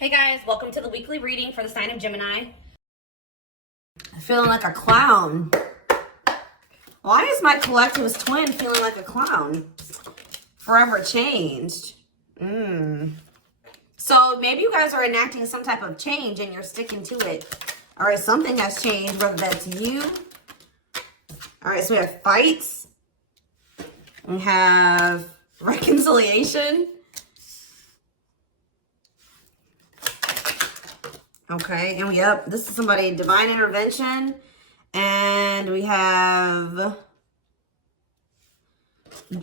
Hey guys, welcome to the weekly reading for the sign of Gemini. I'm feeling like a clown. Why is my collectivist twin feeling like a clown? Forever changed. So maybe you guys are enacting some type of change and you're sticking to it. All right, something has changed, whether that's you. All right, so we have fights. We have reconciliation. Okay, and this is somebody, divine intervention. And we have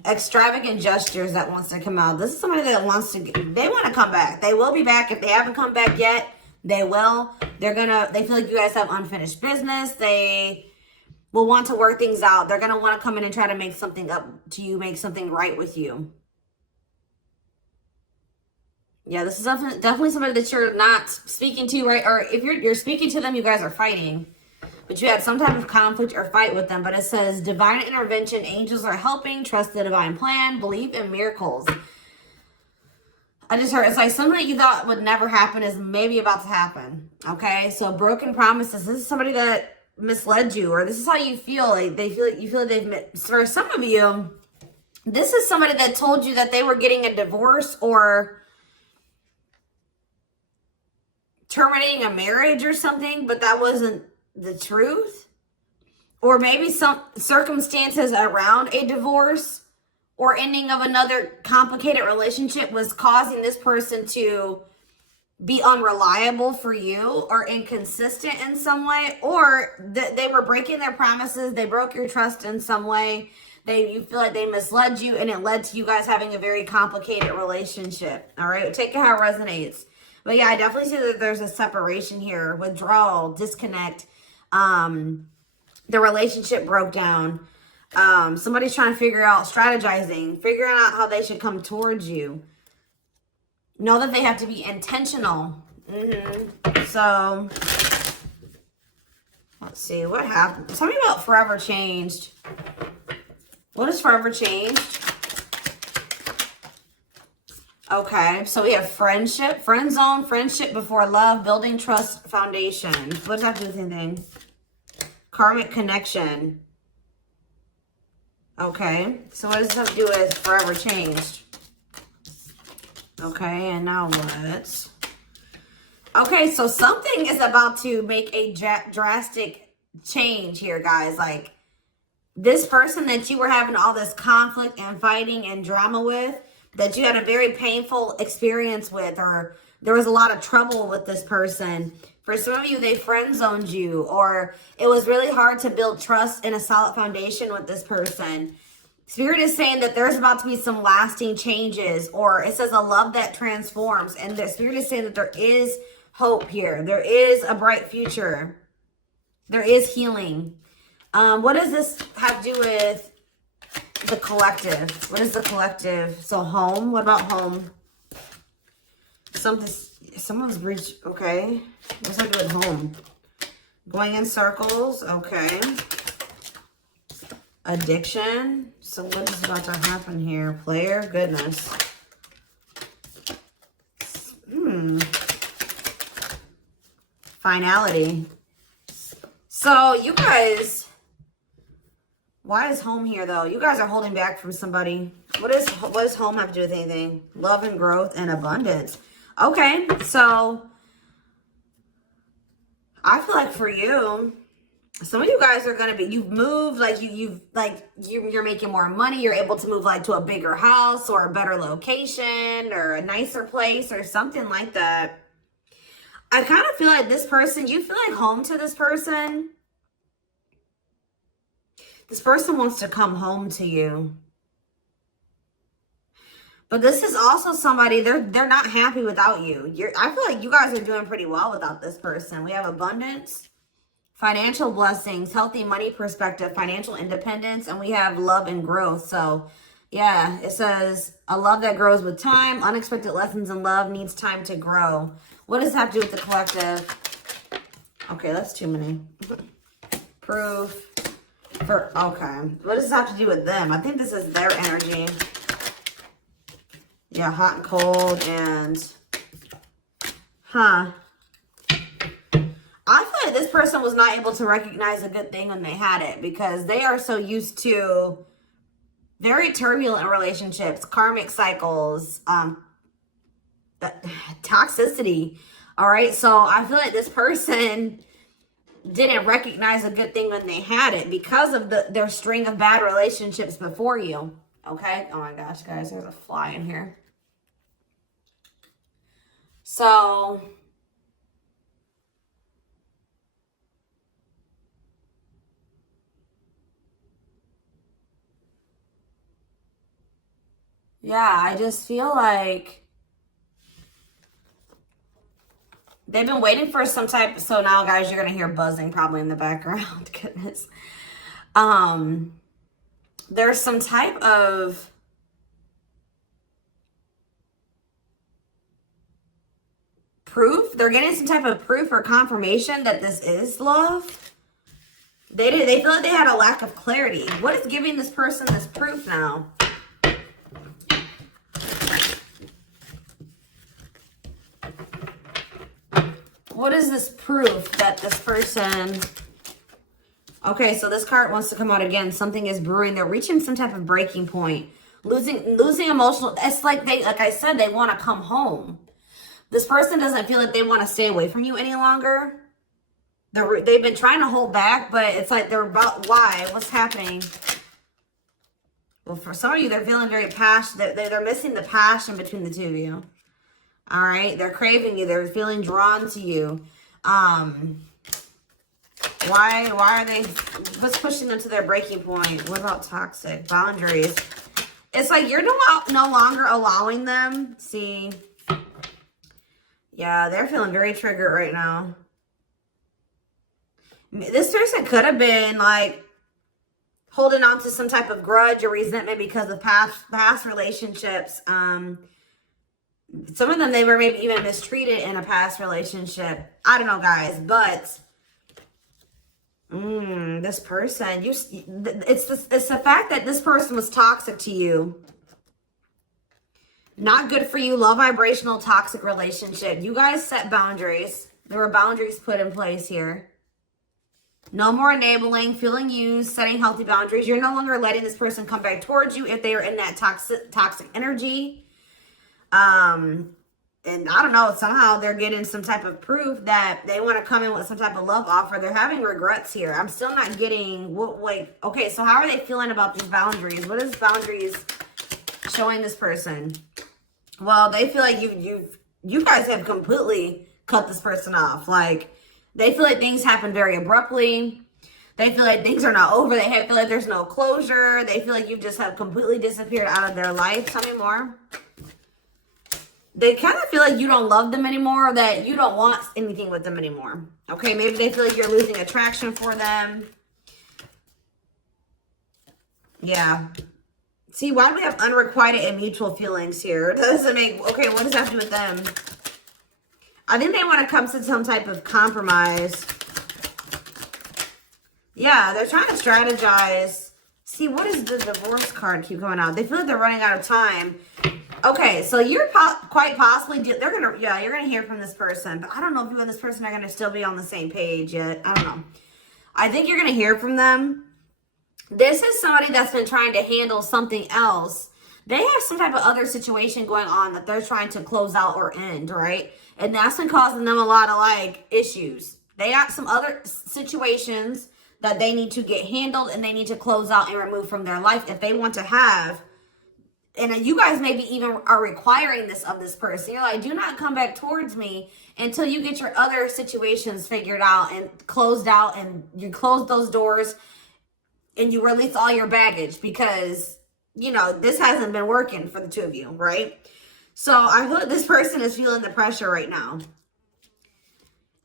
extravagant gestures that wants to come out. This is somebody that wants to, they want to come back. They will be back. If they haven't come back yet, they will. They feel like you guys have unfinished business. They will want to work things out. They're going to want to come in and try to make something up to you, make something right with you. Yeah, this is definitely somebody that you're not speaking to, right? Or if you're speaking to them, you guys are fighting. But you had some type of conflict or fight with them. But it says, divine intervention, angels are helping, trust the divine plan, believe in miracles. I just heard, it's like something that you thought would never happen is maybe about to happen. Okay, so broken promises. This is somebody that misled you, or this is how you feel. Like you feel like they've, for some of you, this is somebody that told you that they were getting a divorce or terminating a marriage or something, but that wasn't the truth. Or maybe some circumstances around a divorce or ending of another complicated relationship was causing this person to be unreliable for you or inconsistent in some way, or they were breaking their promises. They broke your trust in some way. You feel like they misled you, and it led to you guys having a very complicated relationship. All right, take it how it resonates. But yeah, I definitely see that there's a separation here, withdrawal, disconnect. The relationship broke down. Somebody's trying to figure out, strategizing, figuring out how they should come towards you. Know that they have to be intentional. So, let's see, what happened? Tell me about forever changed. What is forever changed? Okay, so we have friendship, friend zone, friendship before love, building trust foundation. What does that have to do with anything? Karmic connection. Okay, so what does this have to do with forever changed? Okay, and now what? Okay, so something is about to make a drastic change here, guys. Like, this person that you were having all this conflict and fighting and drama with, that you had a very painful experience with, or there was a lot of trouble with this person. For some of you, they friend zoned you, or it was really hard to build trust and a solid foundation with this person. Spirit is saying that there's about to be some lasting changes, or it says a love that transforms. And the Spirit is saying that there is hope here. There is a bright future. There is healing. What does this have to do with the collective? What is the collective? So home. What about home? Someone's reached. Okay. What's that do with home? Going in circles. Okay. Addiction. So what is about to happen here? Player. Goodness. Finality. So you guys, why is home here though? You guys are holding back from somebody. What does home have to do with anything? Love and growth and abundance. Okay, so I feel like for you, some of you guys are gonna be, you've moved, like you're making more money. You're able to move like to a bigger house or a better location or a nicer place or something like that. I kind of feel like this person, you feel like home to this person. This person wants to come home to you. But this is also somebody, they're not happy without you. I feel like you guys are doing pretty well without this person. We have abundance, financial blessings, healthy money perspective, financial independence, and we have love and growth. So yeah, it says a love that grows with time. Unexpected lessons in love needs time to grow. What does that have to do with the collective? Okay, that's too many. Proof. Okay, what does this have to do with them? I think this is their energy. Yeah, hot and cold and Huh. I feel like this person was not able to recognize a good thing when they had it because they are so used to very turbulent relationships, karmic cycles, toxicity. All right. So I feel like this person didn't recognize a good thing when they had it because of their string of bad relationships before you. Okay. Oh my gosh, guys, there's a fly in here. So yeah, I just feel like they've been waiting for some type. So now, guys, you're gonna hear buzzing probably in the background. Goodness. There's some type of proof. They're getting some type of proof or confirmation that this is love. They feel like they had a lack of clarity. What is giving this person this proof now? What is this proof that this person... Okay, so this card wants to come out again. Something is brewing. They're reaching some type of breaking point. Losing emotional... It's like I said, they want to come home. This person doesn't feel like they want to stay away from you any longer. They've been trying to hold back, but it's like they're about... Why? What's happening? Well, for some of you, they're feeling very passionate. They're missing the passion between the two of you. All right? They're craving you. They're feeling drawn to you. Why are they... What's pushing them to their breaking point? What about toxic? Boundaries. It's like you're no longer allowing them. See? Yeah, they're feeling very triggered right now. This person could have been like holding on to some type of grudge or resentment because of past relationships. Some of them, they were maybe even mistreated in a past relationship. I don't know, guys, but this person, it's the fact that this person was toxic to you. Not good for you. Low vibrational toxic relationship. You guys set boundaries. There were boundaries put in place here. No more enabling, feeling used, setting healthy boundaries. You're no longer letting this person come back towards you if they are in that toxic energy. And I don't know, somehow they're getting some type of proof that they want to come in with some type of love offer. They're having regrets here. I'm still not getting what, like, okay, so how are they feeling about these boundaries? What is boundaries showing this person? Well, they feel like you guys have completely cut this person off. Like, they feel like things happen very abruptly. They feel like things are not over. They feel like there's no closure. They feel like you just have completely disappeared out of their life. Tell me more. They kind of feel like you don't love them anymore, or that you don't want anything with them anymore. Okay, maybe they feel like you're losing attraction for them. Yeah. See, why do we have unrequited and mutual feelings here? That doesn't make... Okay, what does that have to do with them? I think they want to come to some type of compromise. Yeah, they're trying to strategize. See, what does the divorce card keep coming out? They feel like they're running out of time. Okay, so you're quite possibly... you're going to hear from this person. But I don't know if you and this person are going to still be on the same page yet. I don't know. I think you're going to hear from them. This is somebody that's been trying to handle something else. They have some type of other situation going on that they're trying to close out or end, right? And that's been causing them a lot of, like, issues. They got some other situations that they need to get handled and they need to close out and remove from their life if they want to have. And you guys maybe even are requiring this of this person. You're like, do not come back towards me until you get your other situations figured out and closed out, and you close those doors and you release all your baggage because, you know, this hasn't been working for the two of you, right? So I feel like this person is feeling the pressure right now.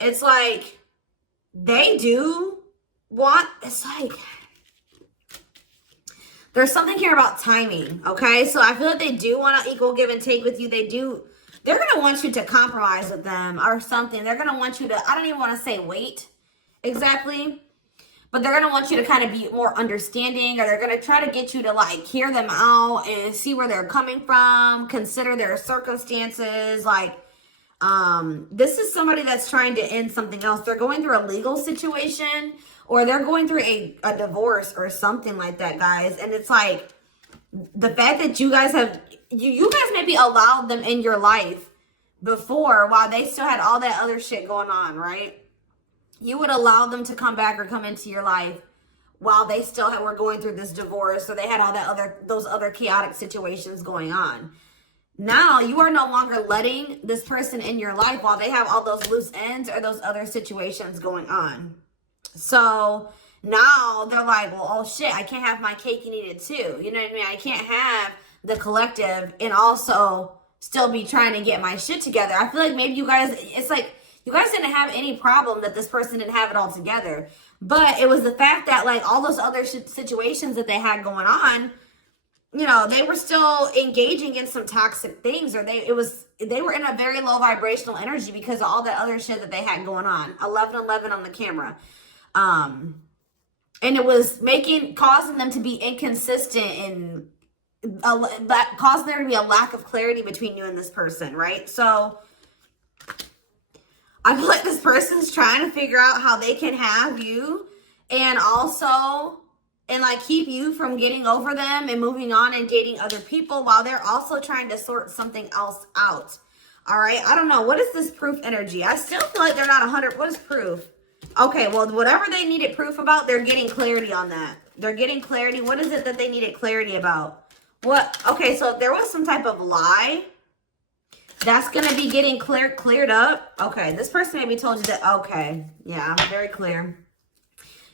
It's like they do want, it's like, there's something here about timing, okay? So I feel like they do want an equal give and take with you. They're going to want you to compromise with them or something. They're going to want you to, I don't even want to say wait exactly, but they're going to want you to kind of be more understanding, or they're going to try to get you to, like, hear them out and see where they're coming from, consider their circumstances. Like, This is somebody that's trying to end something else. They're going through a legal situation, or they're going through a divorce or something like that, guys. And it's like, the fact that you guys have, you guys maybe allowed them in your life before while they still had all that other shit going on, right? You would allow them to come back or come into your life while they still were going through this divorce, so they had all that those other chaotic situations going on. Now you are no longer letting this person in your life while they have all those loose ends or those other situations going on. So now they're like, well, oh shit, I can't have my cake and eat it too. You know what I mean? I can't have the collective and also still be trying to get my shit together. I feel like maybe you guys, it's like, you guys didn't have any problem that this person didn't have it all together. But it was the fact that, like, all those other situations that they had going on, you know, they were still engaging in some toxic things, or they were in a very low vibrational energy because of all that other shit that they had going on. 1111 on the camera. And it was causing them to be inconsistent and causing there to be a lack of clarity between you and this person, right? So I feel like this person's trying to figure out how they can have you and also, and like keep you from getting over them and moving on and dating other people while they're also trying to sort something else out. All right. I don't know. What is this proof energy? I still feel like they're not 100. What is proof? Okay. Well, whatever they needed proof about, they're getting clarity on that. They're getting clarity. What is it that they needed clarity about? What? Okay. So if there was some type of lie, that's going to be getting cleared up. Okay. This person maybe told you that. Okay. Yeah. Very clear.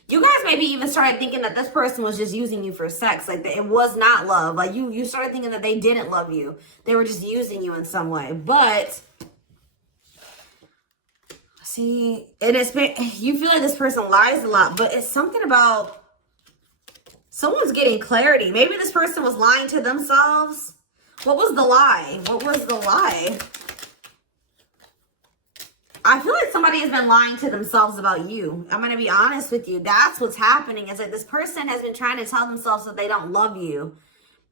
You guys maybe even started thinking that this person was just using you for sex. Like, it was not love. Like, you started thinking that they didn't love you. They were just using you in some way. But, see, you feel like this person lies a lot. But it's something about someone's getting clarity. Maybe this person was lying to themselves. What was the lie? What was the lie? I feel like somebody has been lying to themselves about you. I'm going to be honest with you. That's what's happening. Is that this person has been trying to tell themselves that they don't love you.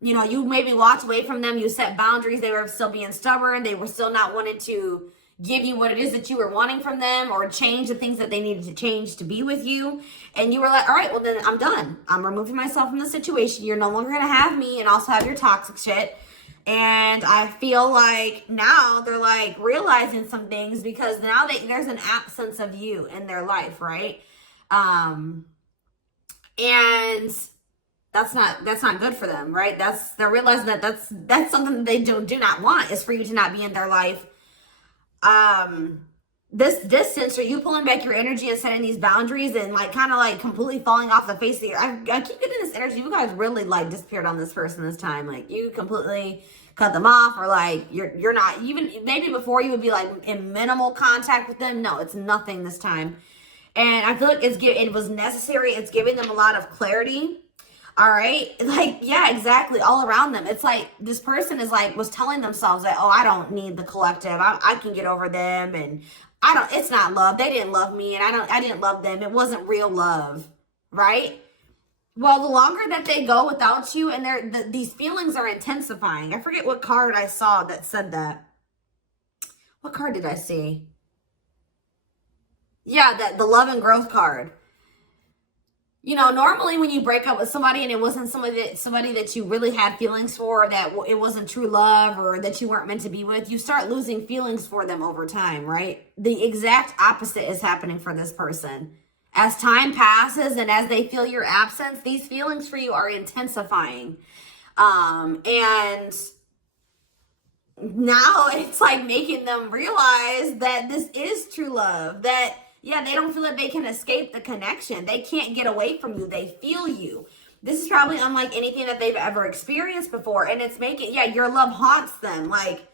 You know, you maybe walked away from them. You set boundaries. They were still being stubborn. They were still not wanting to give you what it is that you were wanting from them, or change the things that they needed to change to be with you. And you were like, all right, well then I'm done. I'm removing myself from the situation. You're no longer going to have me and also have your toxic shit. And I feel like now they're like realizing some things because now there's an absence of you in their life, right? And that's not good for them, right? They're realizing that that's something that they do not want, is for you to not be in their life. This distance, or you pulling back your energy and setting these boundaries and like kind of like completely falling off the face of the earth. I keep getting this energy. You guys really like disappeared on this person this time. Like, you completely cut them off, or like you're not even, maybe before you would be like in minimal contact with them. No, it's nothing this time. And I feel like it was necessary. It's giving them a lot of clarity. All right. Like, yeah, exactly. All around them. It's like this person was telling themselves that, oh, I don't need the collective. I can get over them. And it's not love. They didn't love me, and I didn't love them. It wasn't real love. Right? Well, the longer that they go without you, and these feelings are intensifying. I forget what card I saw that said that. What card did I see? Yeah, the love and growth card. You know, normally when you break up with somebody and it wasn't somebody that you really had feelings for, or that it wasn't true love, or that you weren't meant to be with, you start losing feelings for them over time, right? The exact opposite is happening for this person. As time passes and as they feel your absence, these feelings for you are intensifying. And now it's like making them realize that this is true love. That, yeah, they don't feel like they can escape the connection. They can't get away from you. They feel you. This is probably unlike anything that they've ever experienced before. And it's making, yeah, your love haunts them. Like,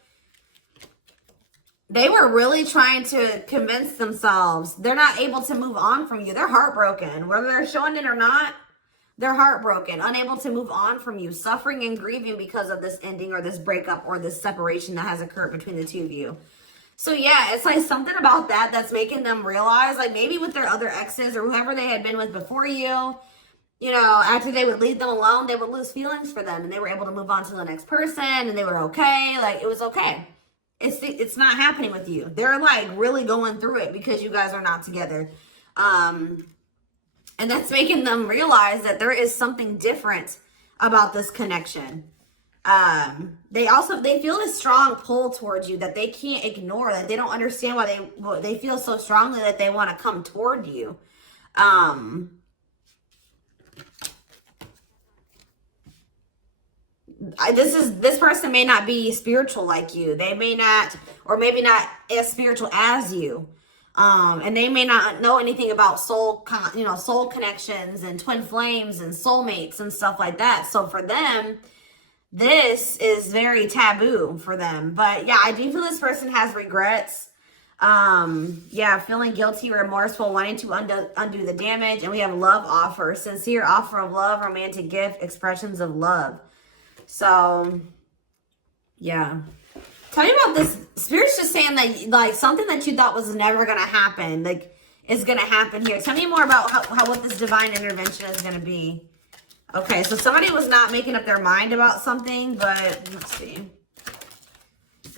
they were really trying to convince themselves they're not able to move on from you. They're heartbroken. Whether they're showing it or not, they're heartbroken, unable to move on from you, suffering and grieving because of this ending or this breakup or this separation that has occurred between the two of you. So yeah, it's like something about that's making them realize, like maybe with their other exes or whoever they had been with before you, you know, after they would leave them alone, they would lose feelings for them, and they were able to move on to the next person, and they were okay. Like, it was okay. It's not happening with you. They're like really going through it because you guys are not together. And that's making them realize that there is something different about this connection. They feel a strong pull towards you that they can't ignore, that they don't understand why they feel so strongly that they want to come toward you. This person may not be spiritual like you. They may not, or maybe not as spiritual as you. And they may not know anything about soul connections and twin flames and soulmates and stuff like that. So for them, this is very taboo for them. But yeah, I do feel this person has regrets. Yeah, feeling guilty, remorseful, wanting to undo the damage. And we have love offer, sincere offer of love, romantic gift, expressions of love. So yeah. Tell me about this. Spirit's just saying that, like, something that you thought was never going to happen, like, is going to happen here. Tell me more about what this divine intervention is going to be. Okay, so somebody was not making up their mind about something, but let's see.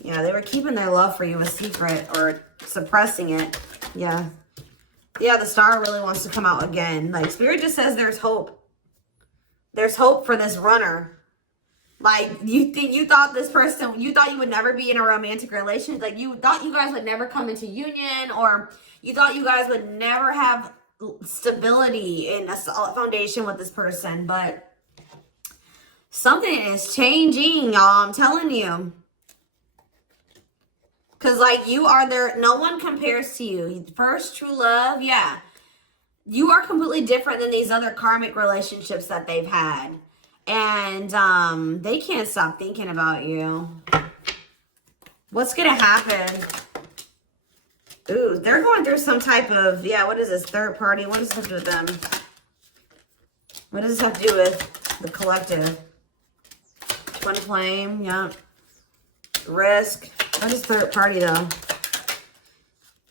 Yeah, they were keeping their love for you a secret or suppressing it. Yeah. Yeah, the star really wants to come out again. Like, Spirit just says there's hope. There's hope for this runner. Like, you thought this person, you thought you would never be in a romantic relationship. Like, you thought you guys would never come into union, or you thought you guys would never have stability in a solid foundation with this person. But something is changing, y'all. I'm telling you. Because, like, you are there. No one compares to you. First true love. Yeah. You are completely different than these other karmic relationships that they've had. And they can't stop thinking about you. What's going to happen? Ooh, they're going through some type of, yeah, what is this? Third party? What does this have to do with them? What does this have to do with the collective? Twin flame, yeah. Risk. What is third party, though?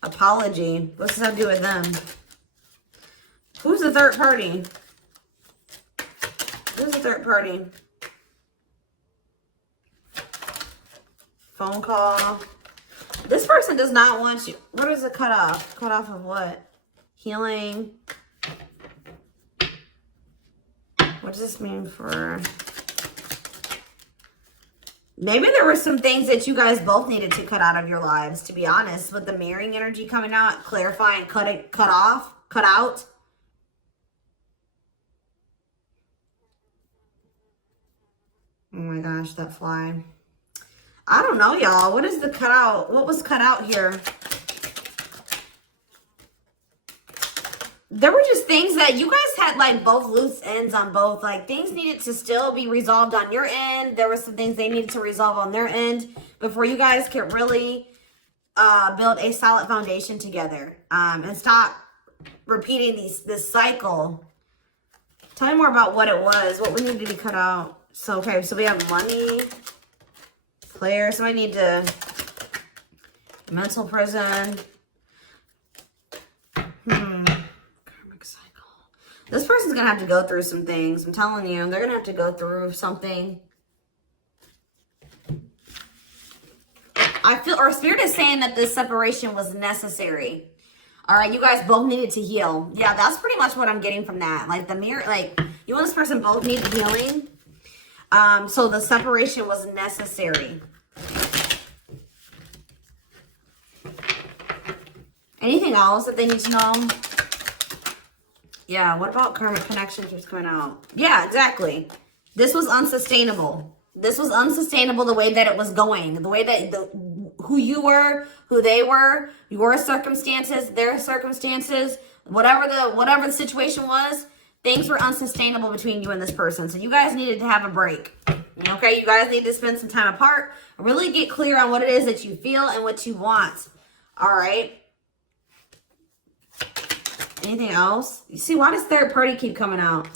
Apology. What's this have to do with them? Who's the third party? Who's the third party? Phone call. This person does not want you. What is a cut off? Cut off of what? Healing. What does this mean for... Maybe there were some things that you guys both needed to cut out of your lives, to be honest. With the mirroring energy coming out, clarifying, cut out. Oh my gosh, that fly. I don't know, y'all. What is the cutout? What was cut out here? There were just things that you guys had, like, both loose ends on both. Like, things needed to still be resolved on your end. There were some things they needed to resolve on their end before you guys could really build a solid foundation together. And stop repeating this cycle. Tell me more about what it was. What we needed to be cut out. So, okay, so we have money, player. So I need to, mental prison. Karmic cycle. This person's going to have to go through some things. I'm telling you, they're going to have to go through something. I feel, or Spirit is saying that this separation was necessary. All right, you guys both needed to heal. Yeah, that's pretty much what I'm getting from that. Like, the mirror, like, you and this person both need healing. So the separation was necessary. Anything else that they need to know? Yeah, what about karmic connections was coming out? Yeah, exactly. This was unsustainable. This was unsustainable the way that it was going. The way that who you were, who they were, your circumstances, their circumstances, whatever the situation was, things were unsustainable between you and this person. So you guys needed to have a break. Okay, you guys need to spend some time apart. Really get clear on what it is that you feel and what you want. All right. Anything else? You see, why does third party keep coming out?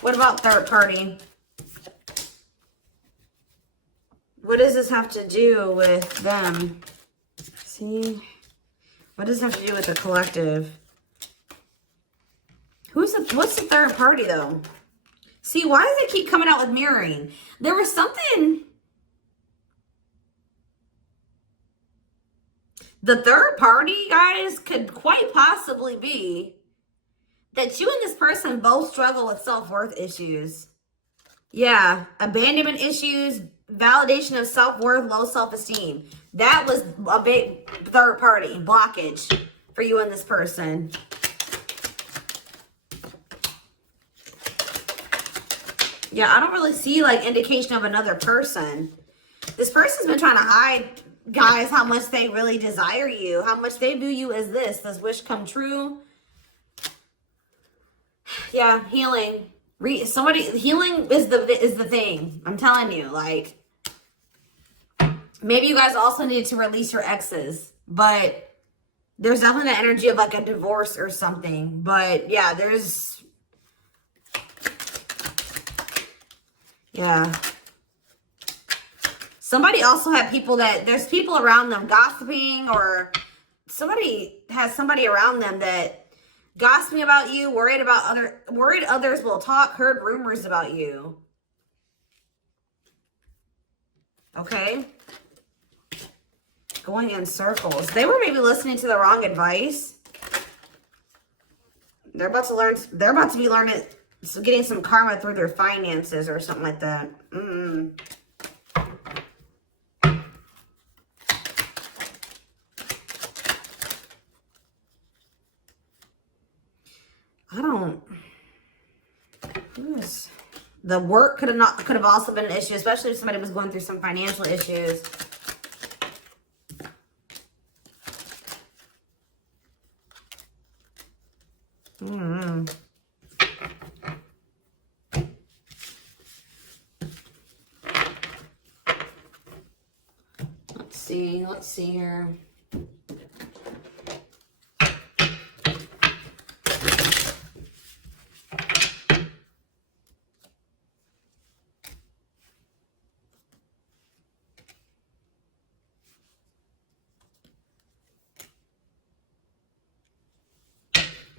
What about third party? What does this have to do with them? See? What does this have to do with the collective? What's the third party, though? See, why does it keep coming out with mirroring? There was something... The third party, guys, could quite possibly be that you and this person both struggle with self-worth issues. Yeah, abandonment issues, validation of self-worth, low self-esteem. That was a big third party blockage for you and this person. Yeah, I don't really see like indication of another person. This person's been trying to hide, guys, how much they really desire you, how much they view you as this wish come true. Yeah, healing. Healing is the thing. I'm telling you, like, maybe you guys also need to release your exes, but there's definitely the energy of like a divorce or something. But yeah, yeah. Somebody also had there's people around them gossiping, or somebody has somebody around them that gossiping about you, worried others will talk, heard rumors about you. Okay. Going in circles. They were maybe listening to the wrong advice. They're about to be learning, getting some karma through their finances or something like that. The work could have also been an issue, especially if somebody was going through some financial issues. Let's see here.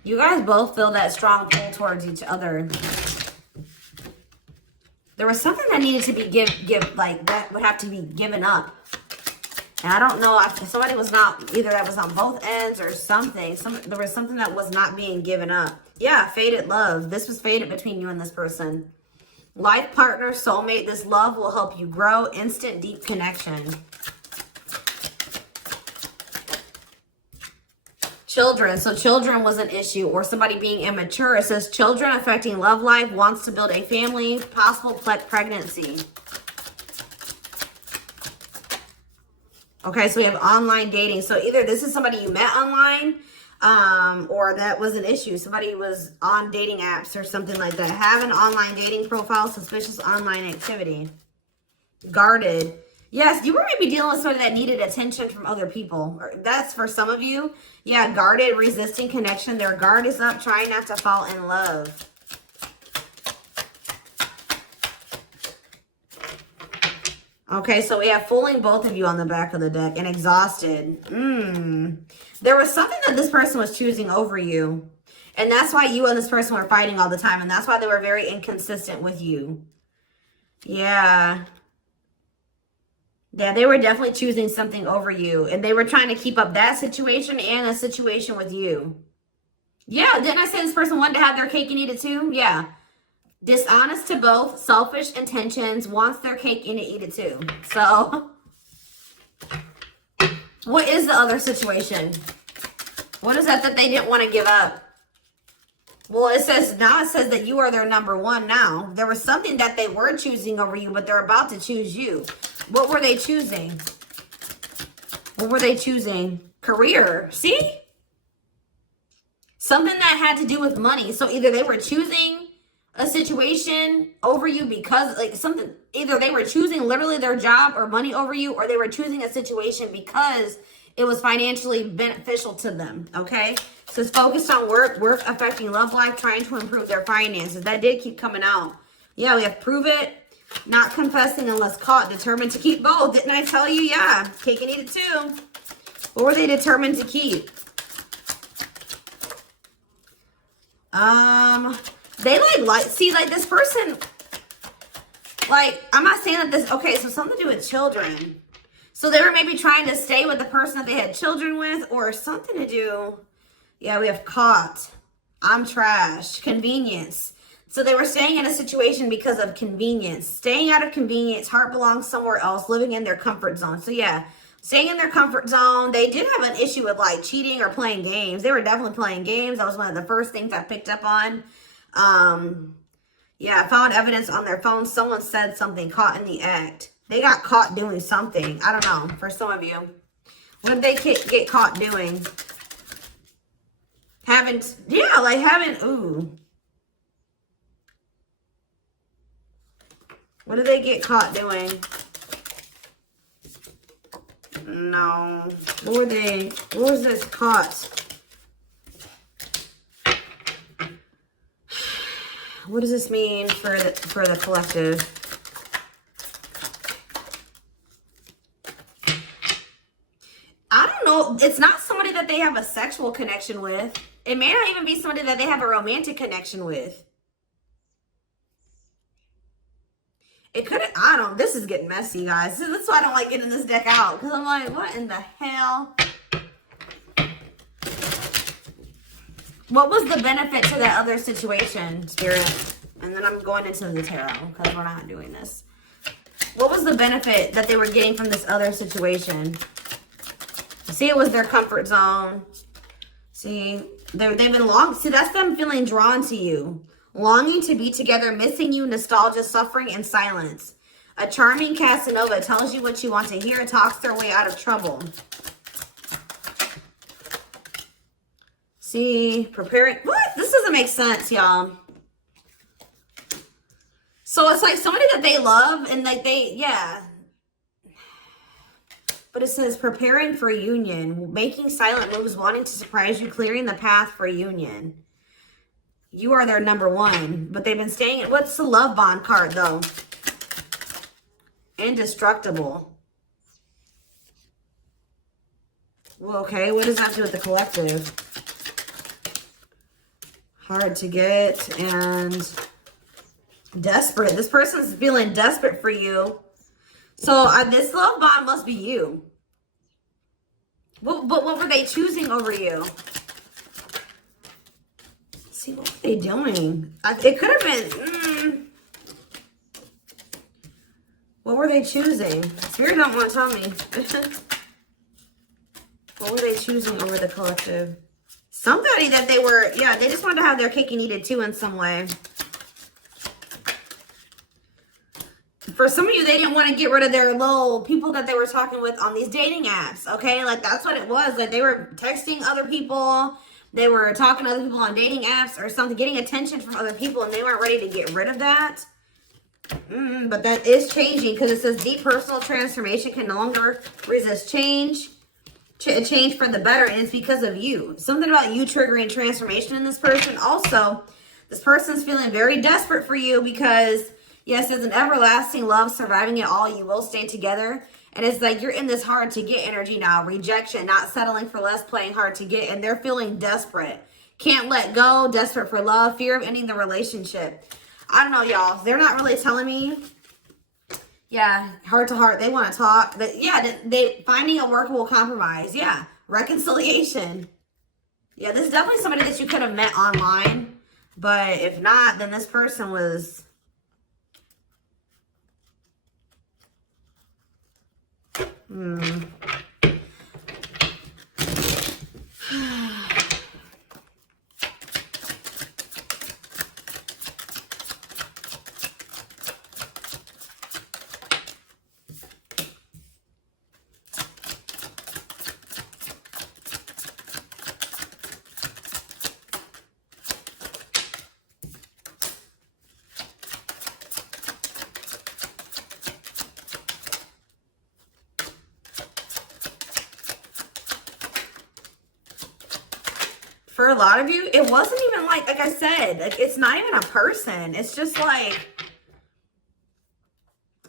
You guys both feel that strong pull towards each other. There was something that needed to be that would have to be given up. And I don't know if somebody was not, either that was on both ends or something. There was something that was not being given up. Yeah, fated love. This was fated between you and this person. Life partner, soulmate. This love will help you grow. Instant, deep connection. Children. So children was an issue, or somebody being immature. It says children affecting love life, wants to build a family, possible pregnancy. Okay, so we have online dating. So either this is somebody you met online, or that was an issue. Somebody was on dating apps or something like that. Have an online dating profile, suspicious online activity. Guarded. Yes, you were maybe dealing with somebody that needed attention from other people. That's for some of you. Yeah, guarded, resisting connection. Their guard is up, trying not to fall in love. Okay, so we have fooling both of you on the back of the deck and exhausted. There was something that this person was choosing over you. And that's why you and this person were fighting all the time. And that's why they were very inconsistent with you. Yeah. Yeah, they were definitely choosing something over you. And they were trying to keep up that situation and a situation with you. Yeah, didn't I say this person wanted to have their cake and eat it too? Yeah. Dishonest to both, selfish intentions, wants their cake and to eat it too. So, what is the other situation? What is that they didn't want to give up? Well, it says that you are their number one now. There was something that they were choosing over you, but they're about to choose you. What were they choosing? What were they choosing? Career. See? Something that had to do with money. So either they were choosing a situation over you because either they were choosing literally their job or money over you, or they were choosing a situation because it was financially beneficial to them. Okay, so it's focused on work affecting love life, trying to improve their finances. That did keep coming out. Yeah, we have prove it, not confessing unless caught, determined to keep both. Didn't I tell you? Yeah, cake and eat it too. What were they determined to keep? They like this person, I'm not saying that okay, so something to do with children. So they were maybe trying to stay with the person that they had children with, or something to do. Yeah, we have caught. I'm trash. Convenience. So they were staying in a situation because of convenience. Staying out of convenience. Heart belongs somewhere else. Living in their comfort zone. So yeah, staying in their comfort zone. They did have an issue with like cheating or playing games. They were definitely playing games. That was one of the first things I picked up on. Yeah, I found evidence on their phone. Someone said something, caught in the act. They got caught doing something. I don't know. For some of you. What did they get caught doing? Ooh. What did they get caught doing? No. What was this caught? What does this mean for the collective? I don't know. It's not somebody that they have a sexual connection with. It may not even be somebody that they have a romantic connection with. It could have, this is getting messy, guys. That's why I don't like getting this deck out. Because I'm like, what in the hell? What was the benefit to that other situation, Spirit? And then I'm going into the tarot because we're not doing this. What was the benefit that they were getting from this other situation? See, it was their comfort zone. See, they've been see, that's them feeling drawn to you. Longing to be together, missing you, nostalgia, suffering, and silence. A charming Casanova tells you what you want to hear, talks their way out of trouble. See, preparing. What? This doesn't make sense, y'all. So it's like somebody that they love and like yeah. But it says preparing for union, making silent moves, wanting to surprise you, clearing the path for union. You are their number one, but they've been staying. What's the love bond card though? Indestructible. Well, okay, what does that have to do with the collective? Hard to get and desperate. This person's feeling desperate for you. So this love bond must be you. But what were they choosing over you? Let's see, what were they doing? It could have been... What were they choosing? Spirit don't want to tell me. What were they choosing over the collective? Somebody that they were... Yeah, they just wanted to have their cake and eat it too in some way. For some of you, they didn't want to get rid of their little people that they were talking with on these dating apps, okay? Like, that's what it was. Like, they were texting other people. They were talking to other people on dating apps or something, getting attention from other people, and they weren't ready to get rid of that. But that is changing because it says deep personal transformation can no longer resist change. Change for the better, and it's because of you. Something about you triggering transformation in this person. Also, this person's feeling very desperate for you because... Yes, it's an everlasting love, surviving it all. You will stay together. And it's like you're in this hard to get energy now. Rejection, not settling for less, playing hard to get. And they're feeling desperate. Can't let go, desperate for love, fear of ending the relationship. I don't know, y'all. They're not really telling me. Yeah, heart to heart. They want to talk. But yeah, they finding a workable compromise. Yeah, reconciliation. Yeah, this is definitely somebody that you could have met online. But if not, then this person was... For a lot of you, it wasn't even like I said, like, it's not even a person. It's just like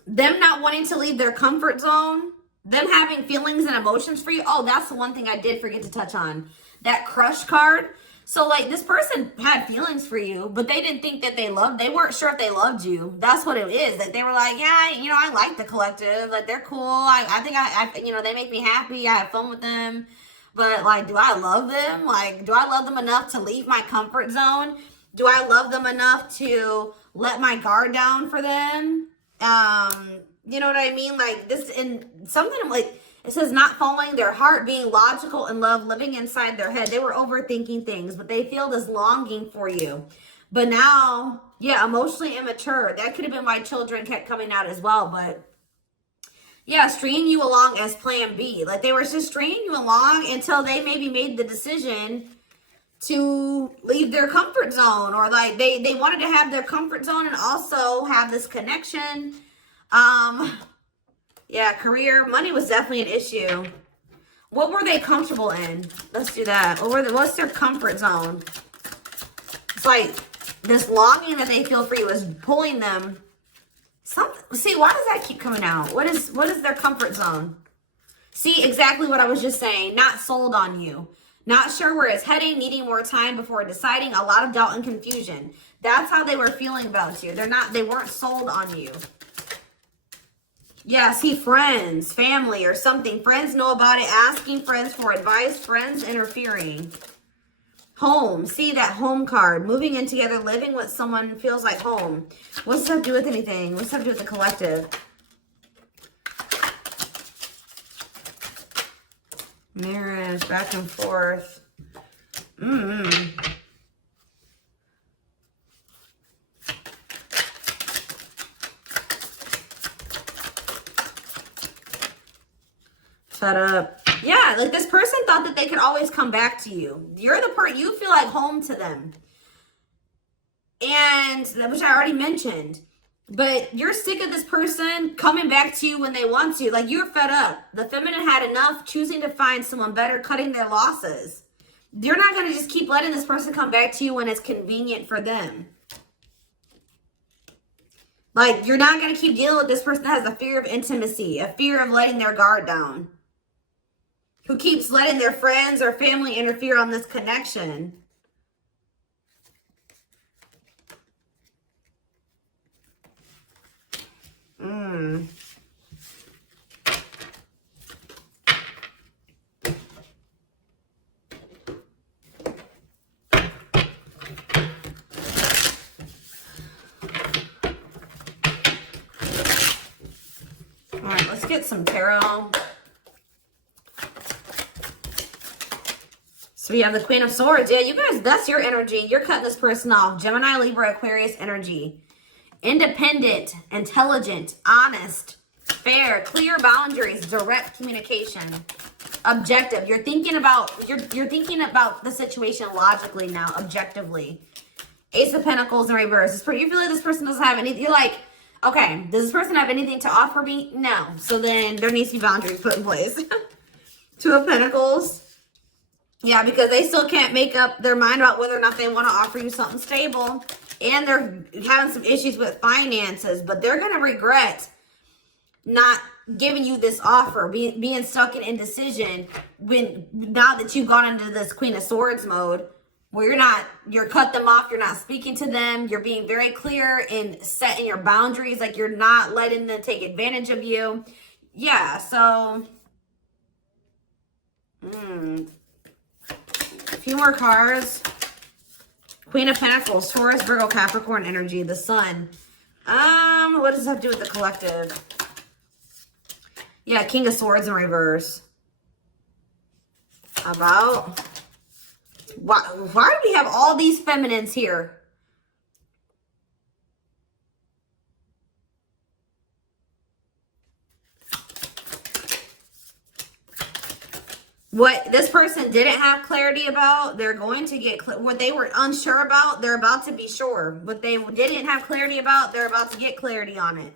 them not wanting to leave their comfort zone, them having feelings and emotions for you. Oh, that's the one thing I did forget to touch on. That crush card. So, like, this person had feelings for you, but they didn't think that they weren't sure if they loved you. That's what it is. Like, they were like, yeah, you know, I like the collective. Like, they're cool. I think you know, they make me happy. I have fun with them. But, like, do I love them? Like, do I love them enough to leave my comfort zone? Do I love them enough to let my guard down for them? You know what I mean? Like, this, and something like, it says not following their heart, being logical in love, living inside their head. They were overthinking things, but they feel this longing for you. But now, yeah, emotionally immature. That could have been why children kept coming out as well. But yeah, stringing you along as plan B. Like, they were just stringing you along until they maybe made the decision to leave their comfort zone, or like they wanted to have their comfort zone and also have this connection. Yeah, career, money was definitely an issue. What were they comfortable in? Let's do that. What's their comfort zone? It's like this longing that they feel for you is pulling them. See, why does that keep coming out? What is their comfort zone? See, exactly what I was just saying. Not sold on you. Not sure where it's heading, needing more time before deciding, a lot of doubt and confusion. That's how they were feeling about you. They weren't sold on you. Yeah, see, friends, family, or something. Friends know about it, asking friends for advice, friends interfering. Home, see that home card. Moving in together, living with someone feels like home. What's this have to do with anything? What's this have to do with the collective? Marriage, back and forth. Shut up. Yeah, like this person thought that they could always come back to you. You're the part, you feel like home to them. And, which I already mentioned. But you're sick of this person coming back to you when they want to. Like, you're fed up. The feminine had enough, choosing to find someone better, cutting their losses. You're not going to just keep letting this person come back to you when it's convenient for them. Like, you're not going to keep dealing with this person that has a fear of intimacy, a fear of letting their guard down, who keeps letting their friends or family interfere on this connection. All right, let's get some tarot. So we have the Queen of Swords. Yeah, you guys, that's your energy. You're cutting this person off. Gemini, Libra, Aquarius energy. Independent, intelligent, honest, fair, clear boundaries, direct communication, objective. You're thinking about the situation logically now, objectively. Ace of Pentacles in reverse. You feel like this person doesn't have anything. You're like, okay, does this person have anything to offer me? No. So then there needs to be boundaries put in place. Two of Pentacles. Yeah, because they still can't make up their mind about whether or not they want to offer you something stable. And they're having some issues with finances, but they're going to regret not giving you this offer, being stuck in indecision now that you've gone into this Queen of Swords mode, where you're cut them off, you're not speaking to them, you're being very clear in setting your boundaries, like you're not letting them take advantage of you. Yeah, so a few more cards. Queen of Pentacles, Taurus, Virgo, Capricorn energy, the Sun. What does this have to do with the collective? Yeah, King of Swords in reverse. About why do we have all these feminines here? What this person didn't have clarity about, they're going to get what they were unsure about, they're about to be sure. What they didn't have clarity about, they're about to get clarity on it.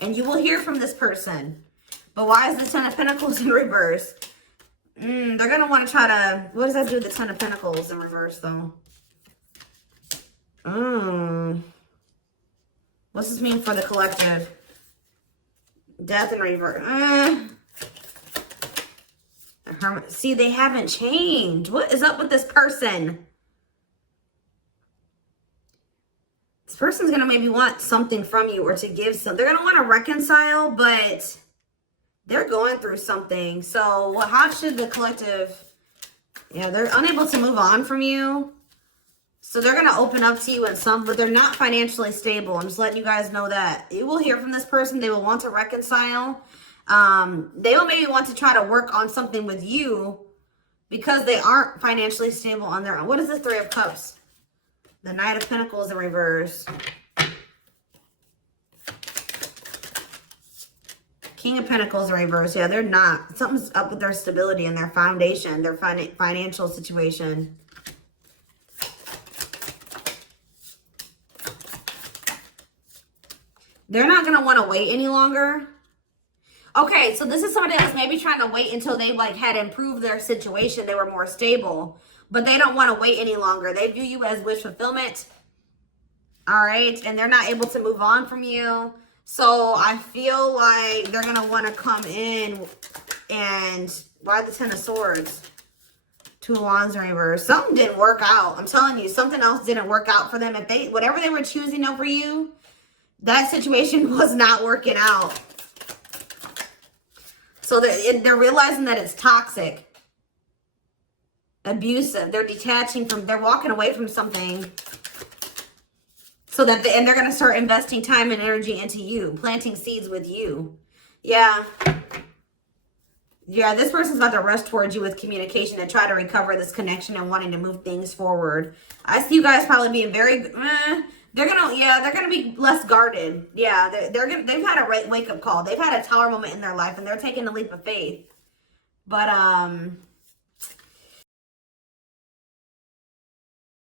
And you will hear from this person. But why is the Ten of Pentacles in reverse? They're going to want to try to... What does that do with the Ten of Pentacles in reverse, though? What's this mean for the collective? Death in reverse. See, they haven't changed. What is up with this person? person's going to maybe want something from you or to give some. They're going to want to reconcile, but they're going through something. So how should the collective... Yeah, they're unable to move on from you. So they're going to open up to you in some, but they're not financially stable. I'm just letting you guys know that. You will hear from this person. They will want to reconcile. They will maybe want to try to work on something with you because they aren't financially stable on their own. What is the Three of Cups? The Knight of Pentacles in reverse. King of Pentacles in reverse. Yeah, they're not. Something's up with their stability and their foundation, their financial situation. They're not going to want to wait any longer. Okay, so this is somebody that was maybe trying to wait until they like had improved their situation. They were more stable, but they don't want to wait any longer. They view you as wish fulfillment. All right, and they're not able to move on from you. So I feel like they're going to want to come in and... Why the Ten of Swords? Two of Wands in reverse. Something didn't work out. I'm telling you, something else didn't work out for them. If they, whatever they were choosing over you, that situation was not working out. So they're realizing that it's toxic, abusive. They're detaching from, they're walking away from something. So that, and they're going to start investing time and energy into you, planting seeds with you. Yeah. Yeah, this person's about to rush towards you with communication to try to recover this connection and wanting to move things forward. I see you guys probably being very, they're gonna be less guarded. Yeah, they've had a wake-up call. They've had a tower moment in their life and they're taking a leap of faith. But,